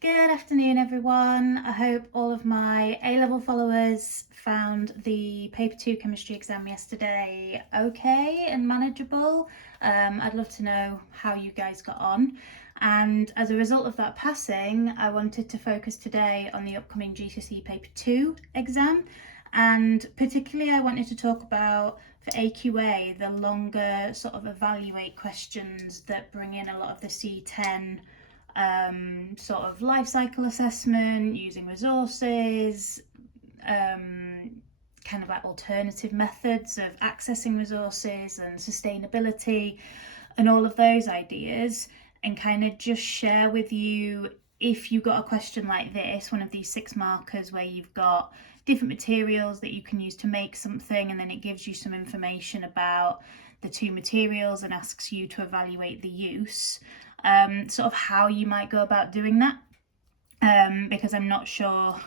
Good afternoon, everyone. I hope all of my A-level followers found the Paper 2 chemistry exam yesterday okay and manageable. I'd love to know how you guys got on. And as a result of that passing, I wanted to focus today on the upcoming GCSE Paper 2 exam. And particularly, I wanted to talk about, for AQA, the longer sort of evaluate questions that bring in a lot of the C10 sort of life cycle assessment, using resources, kind of like alternative methods of accessing resources and sustainability and all of those ideas, and kind of just share with you, if you got a question like this, one of these 6 markers where you've got different materials that you can use to make something, and then it gives you some information about the 2 materials and asks you to evaluate the use, sort of how you might go about doing that, because I'm not sure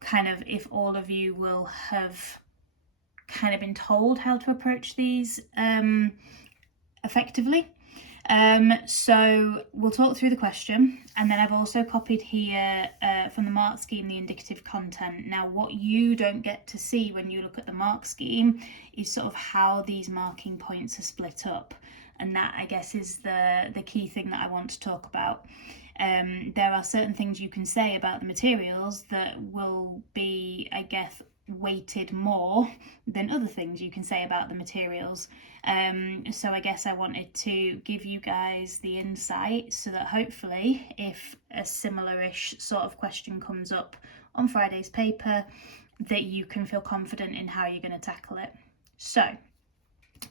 kind of if all of you will have kind of been told how to approach these effectively. So we'll talk through the question, and then I've also copied here from the mark scheme the indicative content. Now, what you don't get to see when you look at the mark scheme is sort of how these marking points are split up, and that, I guess, is the key thing that I want to talk about. There are certain things you can say about the materials that will be, I guess, weighted more than other things you can say about the materials. So I guess I wanted to give you guys the insight so that hopefully, if a similar-ish sort of question comes up on Friday's paper, that you can feel confident in how you're going to tackle it. So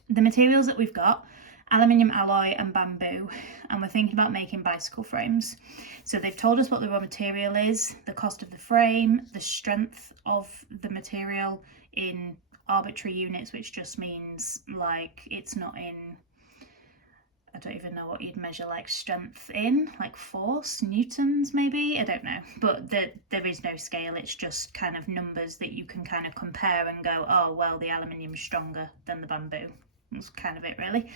the materials that we've got: aluminium alloy and bamboo, and we're thinking about making bicycle frames. So they've told us what the raw material is, the cost of the frame, the strength of the material in arbitrary units, which just means like it's not in, I don't even know what you'd measure like strength in, like force, newtons maybe, I don't know, but there is no scale. It's just kind of numbers that you can kind of compare and go, oh well, the aluminium's stronger than the bamboo. That's kind of it, really.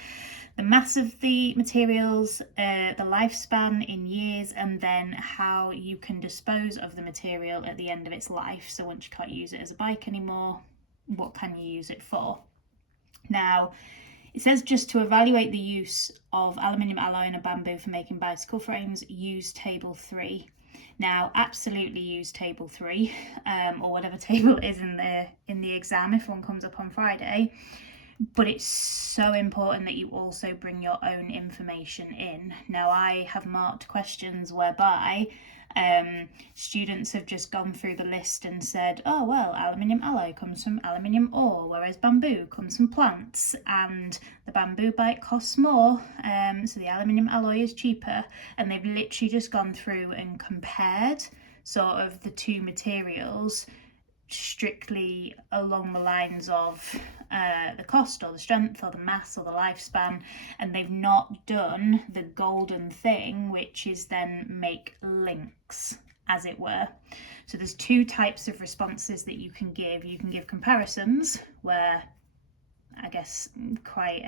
The mass of the materials, the lifespan in years, and then how you can dispose of the material at the end of its life. So once you can't use it as a bike anymore, what can you use it for? Now, it says just to evaluate the use of aluminium alloy and bamboo for making bicycle frames, use table 3. Now, absolutely use table 3, or whatever table is in the exam if one comes up on Friday. But it's so important that you also bring your own information in. Now, I have marked questions whereby students have just gone through the list and said, oh well, aluminium alloy comes from aluminium ore, whereas bamboo comes from plants, and the bamboo bike costs more, so the aluminium alloy is cheaper. And they've literally just gone through and compared sort of the 2 materials strictly along the lines of the cost or the strength or the mass or the lifespan, and they've not done the golden thing, which is then make links, as it were. So there's 2 types of responses that you can give. You can give comparisons, where I guess quite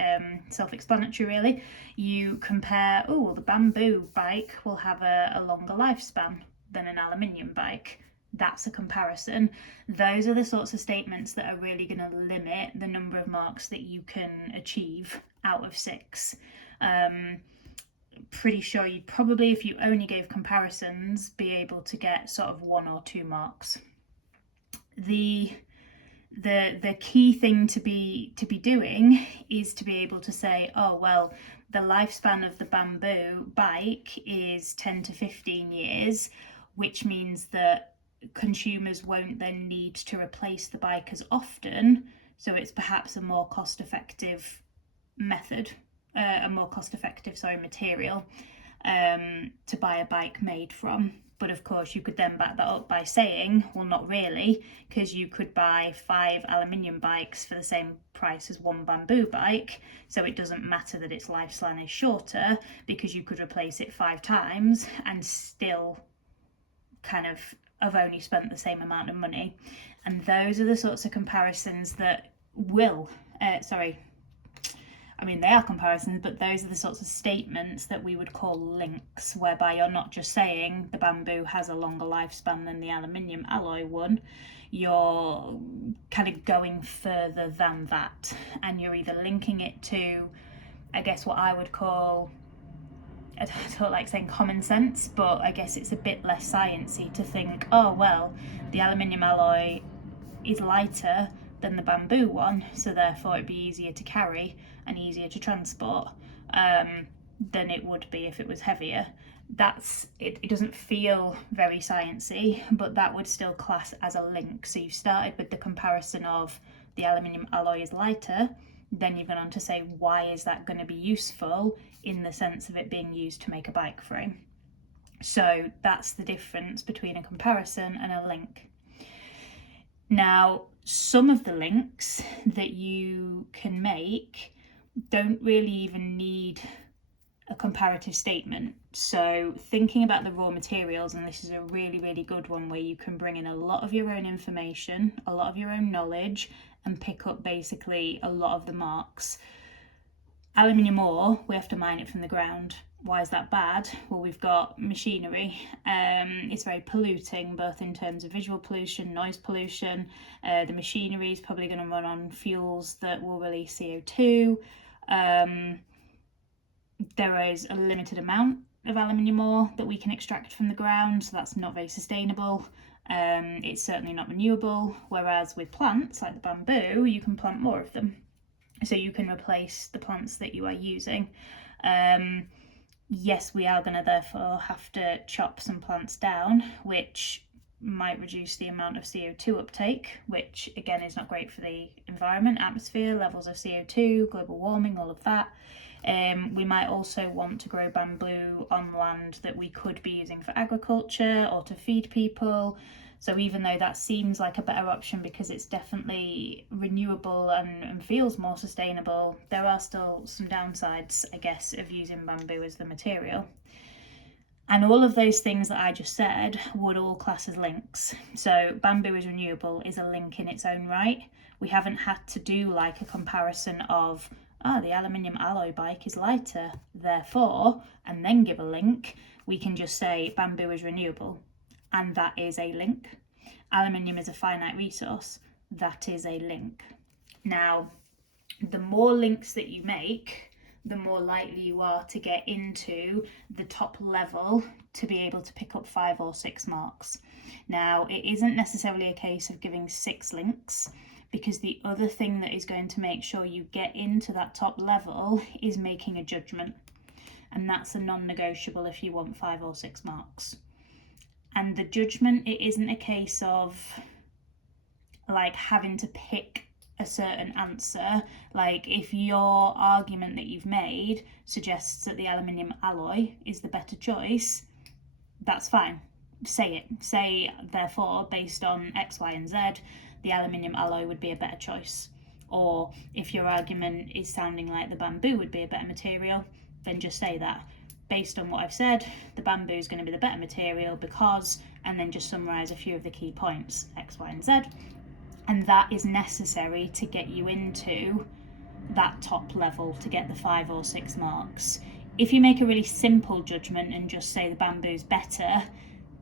self-explanatory really. You compare, oh, the bamboo bike will have a longer lifespan than an aluminium bike. That's a comparison. Those are the sorts of statements that are really going to limit the number of marks that you can achieve out of 6. Pretty sure you'd probably, if you only gave comparisons, be able to get sort of 1 or 2 marks. The key thing to be doing is to be able to say, oh well, the lifespan of the bamboo bike is 10 to 15 years, which means that consumers won't then need to replace the bike as often, so it's perhaps a more cost-effective method, material to buy a bike made from. But of course you could then back that up by saying, well, not really, because you could buy 5 aluminium bikes for the same price as 1 bamboo bike, so it doesn't matter that its lifespan is shorter, because you could replace it 5 times and still kind of have only spent the same amount of money. And those are the sorts of comparisons that I mean, they are comparisons, but those are the sorts of statements that we would call links, whereby you're not just saying the bamboo has a longer lifespan than the aluminium alloy one, you're kind of going further than that, and you're either linking it to, I guess, what I would call, I don't like saying common sense, but I guess it's a bit less sciencey to think, oh well, the aluminium alloy is lighter than the bamboo one, so therefore it'd be easier to carry and easier to transport than it would be if it was heavier. It doesn't feel very sciencey, but that would still class as a link. So you've started with the comparison of the aluminium alloy is lighter, then you've gone on to say why is that going to be useful in the sense of it being used to make a bike frame. So that's the difference between a comparison and a link. Now, some of the links that you can make don't really even need a comparative statement. So thinking about the raw materials, and this is a really, really good one where you can bring in a lot of your own information, a lot of your own knowledge, and pick up basically a lot of the marks. Aluminium ore, we have to mine it from the ground. Why is that bad? Well, we've got machinery. It's very polluting, both in terms of visual pollution, noise pollution. The machinery is probably going to run on fuels that will release CO2. There is a limited amount of aluminium ore that we can extract from the ground, so that's not very sustainable. It's certainly not renewable, whereas with plants like the bamboo, you can plant more of them. So you can replace the plants that you are using. Yes, we are going to therefore have to chop some plants down, which might reduce the amount of CO2 uptake, which again is not great for the environment, atmosphere, levels of CO2, global warming, all of that. We might also want to grow bamboo on land that we could be using for agriculture or to feed people. So even though that seems like a better option because it's definitely renewable and feels more sustainable, there are still some downsides, I guess, of using bamboo as the material. And all of those things that I just said would all class as links. So bamboo is renewable is a link in its own right. We haven't had to do like a comparison of, the aluminium alloy bike is lighter, therefore, and then give a link. We can just say bamboo is renewable, and that is a link. Aluminium is a finite resource, that is a link. Now, the more links that you make, the more likely you are to get into the top level to be able to pick up 5 or 6 marks. Now, it isn't necessarily a case of giving 6 links, because the other thing that is going to make sure you get into that top level is making a judgment. And that's a non-negotiable if you want 5 or 6 marks. And the judgment, it isn't a case of like having to pick a certain answer. Like if your argument that you've made suggests that the aluminium alloy is the better choice, that's fine. Say it. Say, therefore, based on X, Y, and Z, the aluminium alloy would be a better choice. Or if your argument is sounding like the bamboo would be a better material, then just say that. Based on what I've said, the bamboo is going to be the better material because, and then just summarise a few of the key points, X, Y, and Z. And that is necessary to get you into that top level, to get the 5 or 6 marks. If you make a really simple judgment and just say the bamboo's better,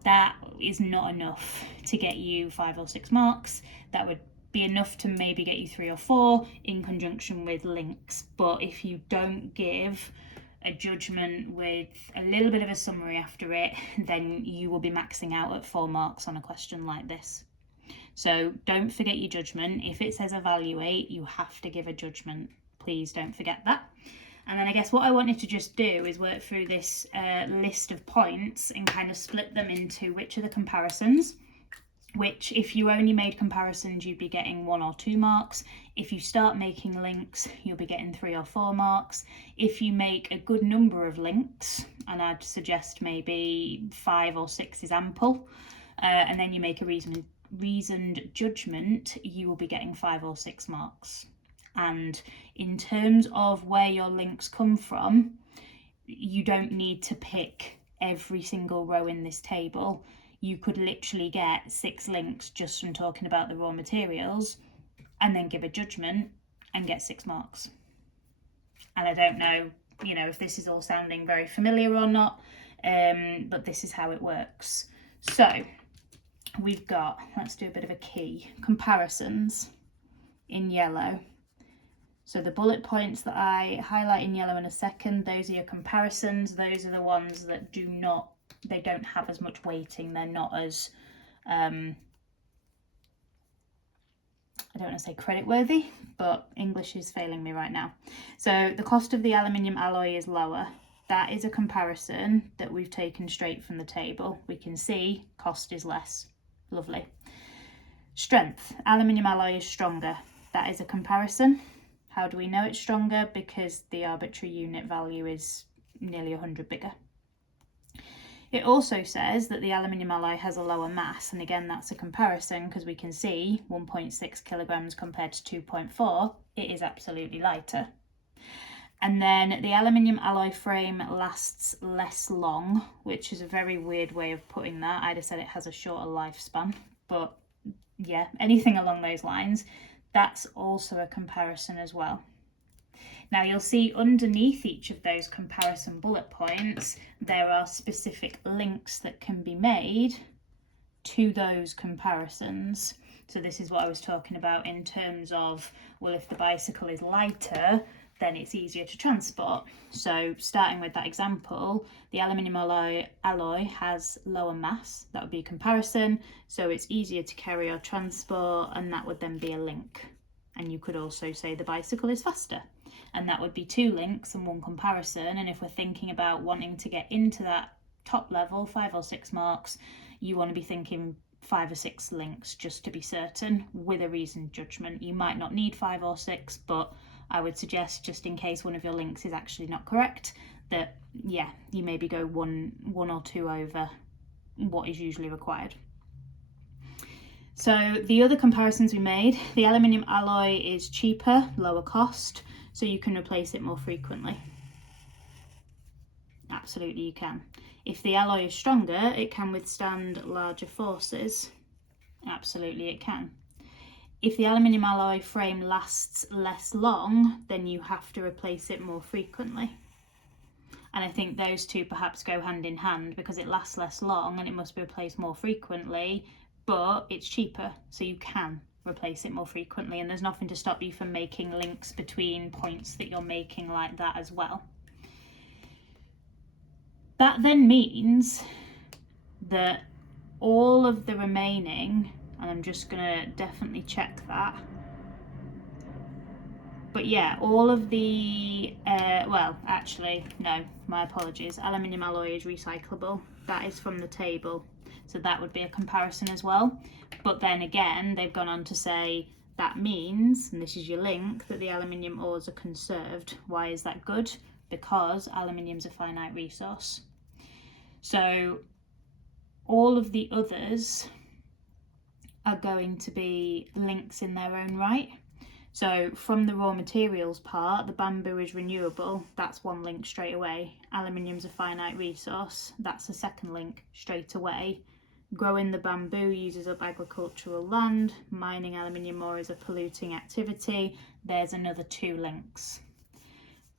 that is not enough to get you 5 or 6 marks. That would be enough to maybe get you 3 or 4 in conjunction with links. But if you don't give a judgment with a little bit of a summary after it, then you will be maxing out at 4 marks on a question like this. So don't forget your judgment. If it says evaluate, you have to give a judgment. Please don't forget that. And then I guess what I wanted to just do is work through this list of points and kind of split them into which are the comparisons, which if you only made comparisons, you'd be getting 1 or 2 marks. If you start making links, you'll be getting 3 or 4 marks. If you make a good number of links, and I'd suggest maybe 5 or 6 is ample, and then you make a reasoned judgment, you will be getting 5 or 6 marks. And in terms of where your links come from, you don't need to pick every single row in this table. You could literally get 6 links just from talking about the raw materials and then give a judgment and get 6 marks. And I don't know, you know, if this is all sounding very familiar or not, but this is how it works. So we've got, let's do a bit of a key, comparisons in yellow. So the bullet points that I highlight in yellow in a second, those are your comparisons. Those are the ones that they don't have as much weighting. They're not as, I don't want to say credit-worthy, but English is failing me right now. So the cost of the aluminium alloy is lower. That is a comparison that we've taken straight from the table. We can see cost is less. Lovely. Strength, aluminium alloy is stronger. That is a comparison. How do we know it's stronger? Because the arbitrary unit value is nearly 100 bigger. It also says that the aluminium alloy has a lower mass, and again that's a comparison because we can see 1.6 kilograms compared to 2.4, it is absolutely lighter. And then the aluminium alloy frame lasts less long, which is a very weird way of putting that. I'd have said it has a shorter lifespan, but yeah, anything along those lines. That's also a comparison as well. Now you'll see underneath each of those comparison bullet points, there are specific links that can be made to those comparisons. So this is what I was talking about in terms of, well, if the bicycle is lighter, then it's easier to transport. So starting with that example, the aluminium alloy has lower mass. That would be a comparison. So it's easier to carry or transport, and that would then be a link. And you could also say the bicycle is faster. And that would be 2 links and 1 comparison. And if we're thinking about wanting to get into that top level, 5 or 6 marks, you want to be thinking 5 or 6 links just to be certain with a reasoned judgment. You might not need 5 or 6, but I would suggest, just in case one of your links is actually not correct, that yeah, you maybe go one or 2 over what is usually required. So the other comparisons we made, the aluminium alloy is cheaper, lower cost, so you can replace it more frequently. Absolutely you can. If the alloy is stronger, it can withstand larger forces. Absolutely it can. If the aluminium alloy frame lasts less long, then you have to replace it more frequently. And I think those two perhaps go hand in hand, because it lasts less long and it must be replaced more frequently, but it's cheaper, so you can replace it more frequently, and there's nothing to stop you from making links between points that you're making like that as well. That then means that all of the remaining, and I'm just gonna definitely check that, but yeah, all of the, well, actually, no, my apologies, aluminium alloy is recyclable. That is from the table, so that would be a comparison as well. But then again, they've gone on to say that means, and this is your link, that the aluminium ores are conserved. Why is that good? Because aluminium's a finite resource. So all of the others are going to be links in their own right. So from the raw materials part, the bamboo is renewable, that's 1 link straight away. Aluminium's a finite resource, that's a 2nd link straight away. Growing the bamboo uses up agricultural land, mining aluminium ore is a polluting activity, there's another 2 links.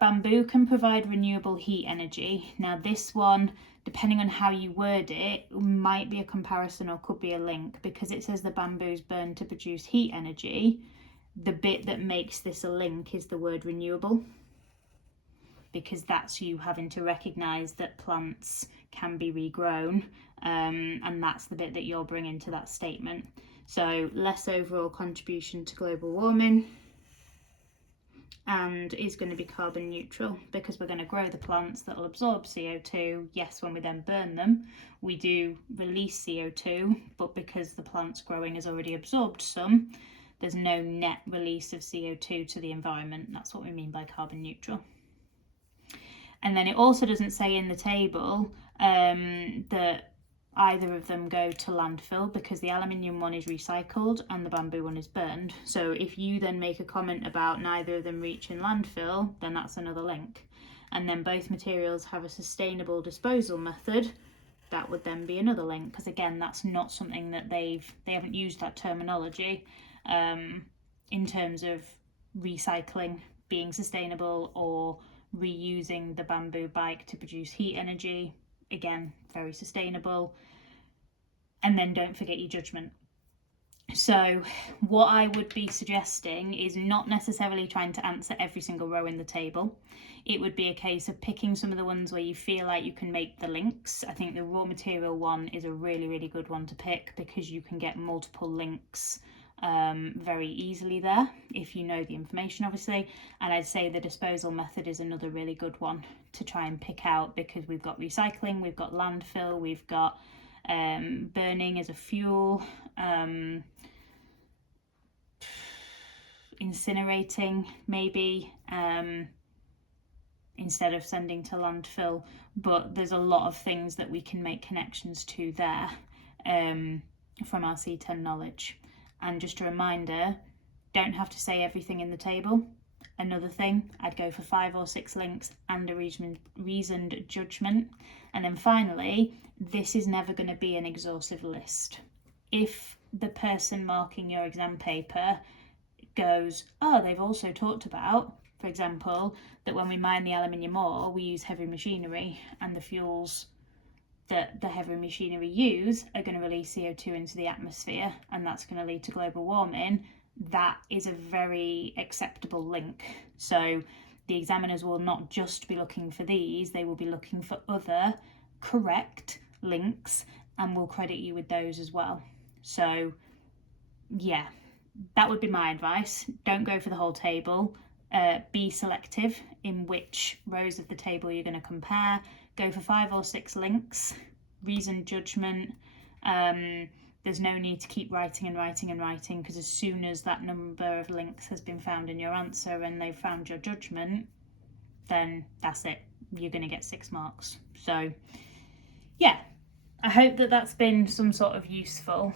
Bamboo can provide renewable heat energy. Now this one, depending on how you word it, might be a comparison or could be a link, because it says the bamboo is burned to produce heat energy. The bit that makes this a link is the word renewable, because that's you having to recognise that plants can be regrown, and that's the bit that you're bringing to that statement. So less overall contribution to global warming, and is going to be carbon neutral, because we're going to grow the plants that will absorb CO2. Yes, when we then burn them, we do release CO2, but because the plant's growing has already absorbed some, there's no net release of CO2 to the environment. That's what we mean by carbon neutral. And then it also doesn't say in the table that either of them go to landfill, because the aluminium one is recycled and the bamboo one is burned. So if you then make a comment about neither of them reaching landfill, then that's another link. And then both materials have a sustainable disposal method, that would then be another link, because again, that's not something that they haven't used that terminology in terms of recycling being sustainable or reusing the bamboo bike to produce heat energy. Again, very sustainable. And then don't forget your judgment. So what I would be suggesting is not necessarily trying to answer every single row in the table. It would be a case of picking some of the ones where you feel like you can make the links. I think the raw material one is a really, really good one to pick because you can get multiple links very easily there if you know the information, obviously. And I'd say the disposal method is another really good one to try and pick out, because we've got recycling, we've got landfill, we've got burning as a fuel, incinerating maybe, instead of sending to landfill. But there's a lot of things that we can make connections to there from our C10 knowledge. And just a reminder, don't have to say everything in the table. Another thing, I'd go for 5 or 6 links and a reasoned judgment. And then finally, this is never going to be an exhaustive list. If the person marking your exam paper goes, oh, they've also talked about, for example, that when we mine the aluminium ore, we use heavy machinery, and the fuels that the heavy machinery use are going to release CO2 into the atmosphere, and that's going to lead to global warming, that is a very acceptable link. So the examiners will not just be looking for these, they will be looking for other correct links and will credit you with those as well. So yeah, that would be my advice. Don't go for the whole table. Be selective in which rows of the table you're going to compare. Go for 5 or 6 links, reasoned judgment. There's no need to keep writing and writing and writing, because as soon as that number of links has been found in your answer and they've found your judgment, then that's it. You're going to get 6 marks. So yeah, I hope that that's been some sort of useful.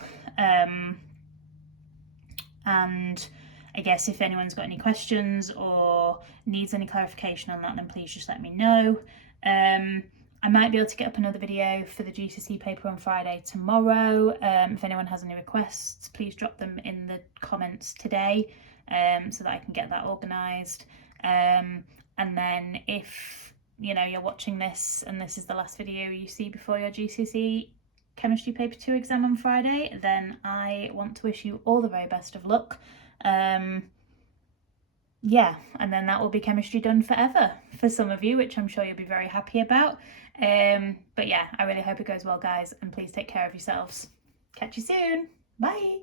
And I guess if anyone's got any questions or needs any clarification on that, then please just let me know. I might be able to get up another video for the GCSE paper on Friday tomorrow. If anyone has any requests, please drop them in the comments today, so that I can get that organised. And then if you're watching this and this is the last video you see before your GCSE Chemistry Paper 2 exam on Friday, then I want to wish you all the very best of luck. Yeah, and then that will be chemistry done forever for some of you, which I'm sure you'll be very happy about. But yeah, I really hope it goes well, guys, and please take care of yourselves. Catch you soon. Bye.